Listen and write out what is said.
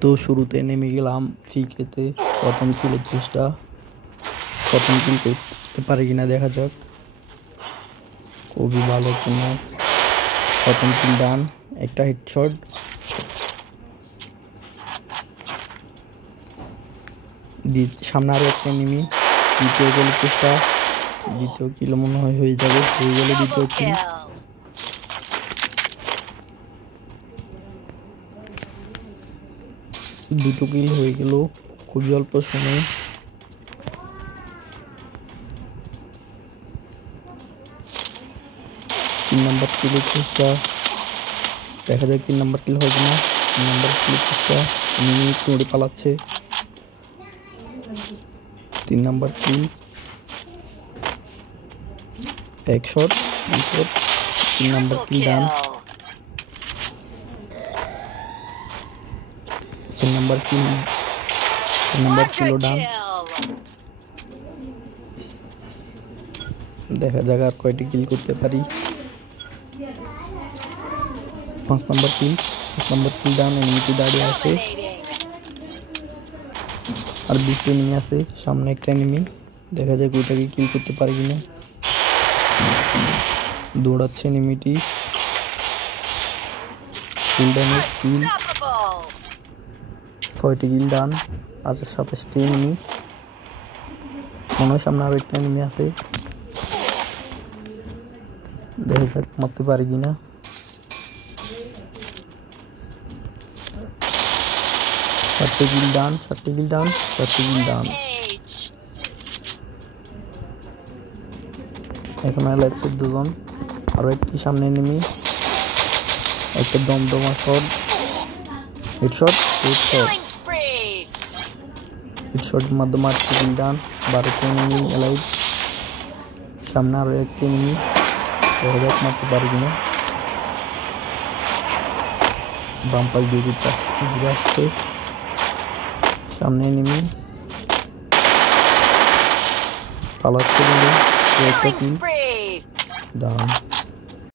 তো শুরুতে নেমে গেলাম ফিকেতে। প্রথম কিলের চেষ্টা, প্রথম কিল করতে পারে কিনা দেখা যাক। খুবই ভালো একটা ম্যাচ। প্রথম কিল ডান, একটা হেডশট। সামনে আরো একটা এনিমি। দ্বিতীয় কিলের চেষ্টা, দ্বিতীয় কিল মনে হয় হয়ে যাবে, হয়ে গেল দ্বিতীয় কিল। দুটো কিল হয়ে গেল খুবই অল্প সময়ে। তিন নম্বর কিলের চেষ্টা, দেখা যাক 3 নম্বর কিল হয় কিনা। 3 নম্বর কিলের চেষ্টা, তোড়ে পালাচ্ছে। 3 নম্বর কিল, এক শট, 2 শট, 3 নম্বর কিল ডান। 4 নম্বর কিল ডান। দেখা যাক আর কয়টি কিল করতে পারি। 5 নম্বর কিল ডান। এনিমিটি দাঁড়িয়ে আছে, আর 20টি এনিমি আছে। সামনে একটা এনিমি, দেখা যাক ওইটাকে কিল করতে পারি কিনা। দৌড়াচ্ছে এনিমিটি, ফুল ড্যামেজ কিল, 6টি কিল ডান। আর 27টি এনিমি, মনে হয় সামনে আরো একটা এনিমি আছে, দেখা যাক মারতে পারি কিনা। সাতটি কিল ডান। এখন লাগছে 2 জন। আরো একটি সামনে এনিমি, একটা দমদমা শট, হেডশটের মাধ্যমে 8টি কিল ডান। 12টি এনিমি এলাইভ। সামনে আরো একটি এনিমি, দেখা যাক মারতে পারি কিনা। বাম পাশ দিয়ে ঘুরে আসছে, সামনে এনিমি পালাচ্ছে, কিন্তু একটা কিল ডান।